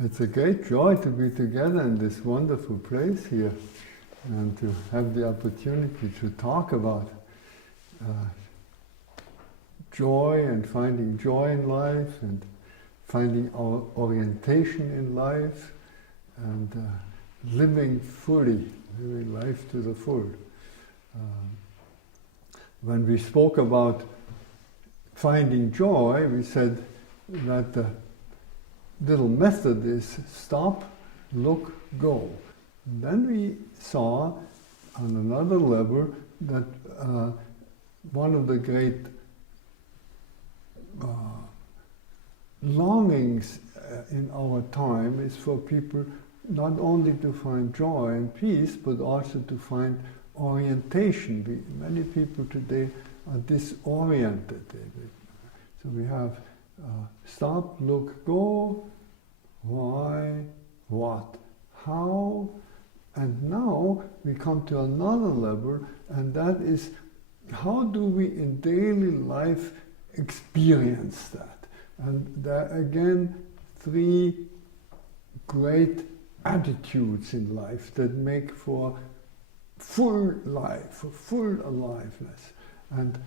It's a great joy to be together in this wonderful place here and to have the opportunity to talk about joy and finding joy in life and finding our orientation in life and living fully, living life to the full. When we spoke about finding joy, we said that the little method is stop, look, go. And then we saw on another level that one of the great longings in our time is for people not only to find joy and peace, but also to find orientation. Many people today are disoriented. So we have stop, look, go, why, what, how, and now we come to another level, and that is how do we in daily life experience that? And there are again three great attitudes in life that make for full life, for full aliveness. And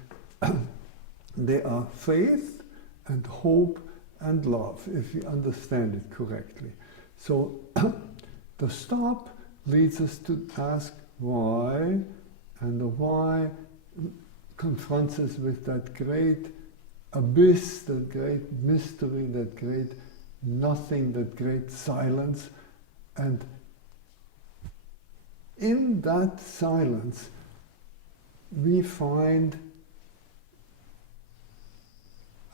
they are faith and hope and love, if we understand it correctly. So the stop leads us to ask why, and the why confronts us with that great abyss, that great mystery, that great nothing, that great silence. And in that silence, we find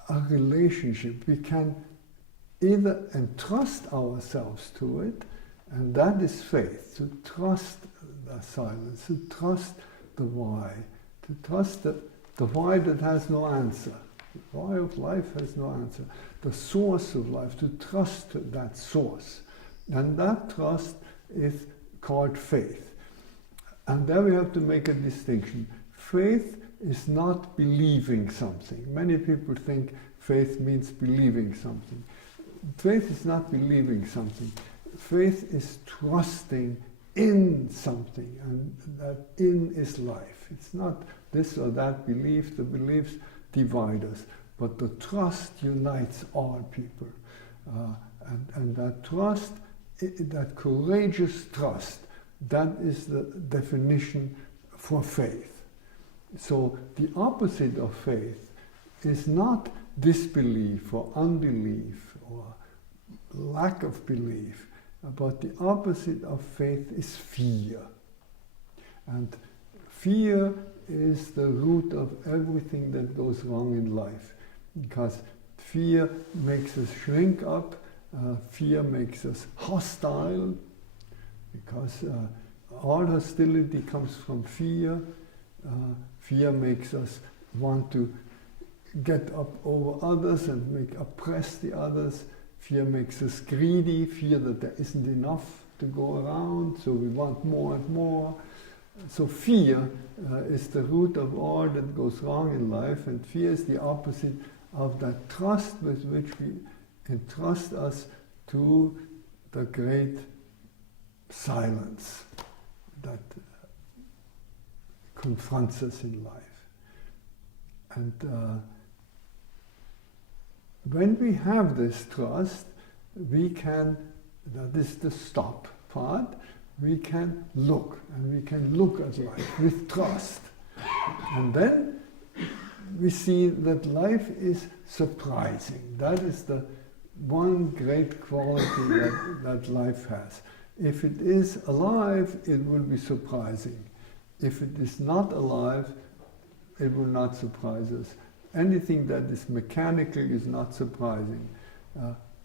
a relationship. We can either entrust ourselves to it, and that is faith, to trust the silence, to trust the why, to trust the why that has no answer. The why of life has no answer. The source of life, to trust that source. And that trust is called faith. And there we have to make a distinction. Faith is not believing something. Many people think faith means believing something. Faith is not believing something. Faith is trusting in something, and that in is life. It's not this or that belief. The beliefs divide us, but the trust unites all people. And that trust, that courageous trust, that is the definition for faith. So the opposite of faith is not disbelief or unbelief or lack of belief, but the opposite of faith is fear. And fear is the root of everything that goes wrong in life, because fear makes us shrink up, fear makes us hostile, because all hostility comes from fear. Fear makes us want to get up over others and oppress the others. Fear makes us greedy, fear that there isn't enough to go around, so we want more and more. So fear is the root of all that goes wrong in life, and fear is the opposite of that trust with which we entrust us to the great silence that confronts us in life. And when we have this trust, we can, that is the stop part, we can look, and we can look at life with trust. And then we see that life is surprising. That is the one great quality that life has. If it is alive, it will be surprising. If it is not alive, it will not surprise us. Anything that is mechanical is not surprising.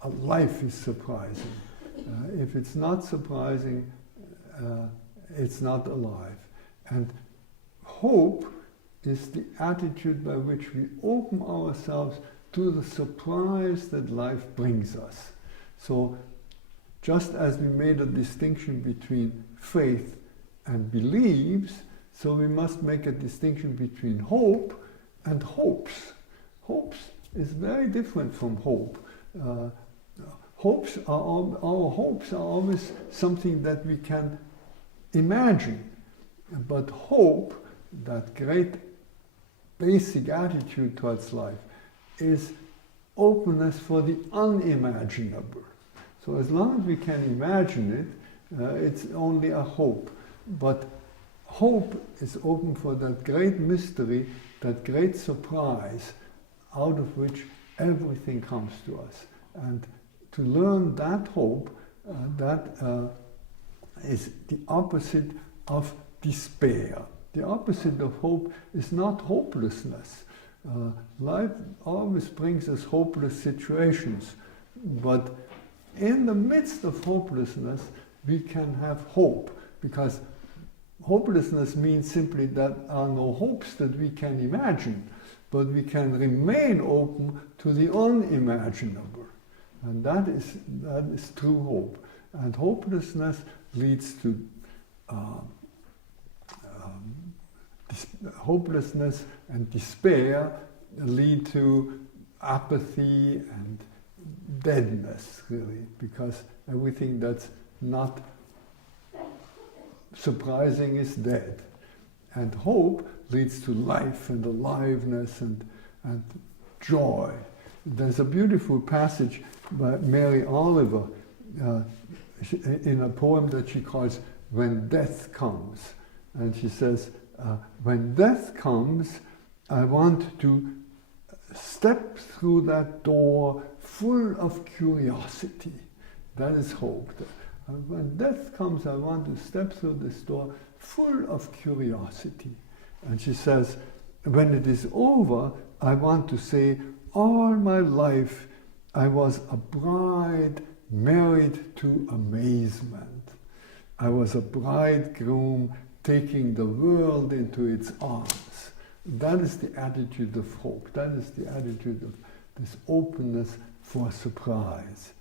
Life is surprising. If it's not surprising, it's not alive. And hope is the attitude by which we open ourselves to the surprise that life brings us. So just as we made a distinction between faith and beliefs, so we must make a distinction between hope and hopes. Hopes is very different from hope. our hopes are always something that we can imagine. But hope, that great basic attitude towards life, is openness for the unimaginable. So as long as we can imagine it, it's only a hope. But hope is open for that great mystery, that great surprise, out of which everything comes to us. And to learn that hope, that is the opposite of despair. The opposite of hope is not hopelessness. Life always brings us hopeless situations, but in the midst of hopelessness, we can have hope, because hopelessness means simply that there are no hopes that we can imagine, but we can remain open to the unimaginable. And that is true hope. And hopelessness leads to hopelessness and despair lead to apathy and deadness, really, because everything that's not surprising is dead. And hope leads to life and aliveness and joy. There's a beautiful passage by Mary Oliver in a poem that she calls "When Death Comes." And she says, when death comes, I want to step through that door full of curiosity. That is hope. When death comes, I want to step through this door full of curiosity. And she says, when it is over, I want to say, all my life I was a bride married to amazement. I was a bridegroom taking the world into its arms. That is the attitude of hope. That is the attitude of this openness for surprise.